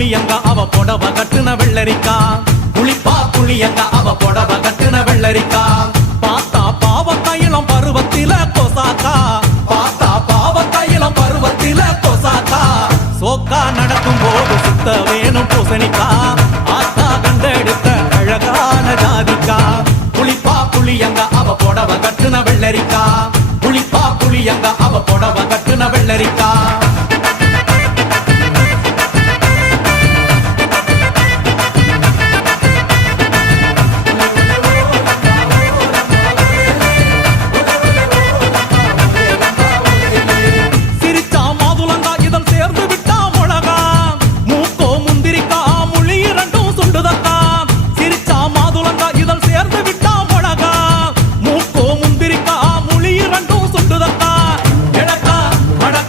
புளியங்க அவ புடவ கட்டுன வெள்ளரிக்கா புளிப்பா புளியங்க அவ புடவ கட்டுன வெள்ளரிக்கா பார்த்தா பாவக்காயிலம் பருவத்தில கொசாக்கா பார்த்தா பாவக்காயிலம் பருவத்தில கொசாக்கா சோக்கா நடக்கும் போது சுத்த வேணும் பூசணிக்கா ஆத்தா கண்டெடுத்த அழகான ஜாதிக்கா புளிப்பா புளியங்க அவ புடவ கட்டுன வெள்ளரிக்கா புளிப்பா புளியங்க அவ புடவ கட்டுன வெள்ளரிக்கா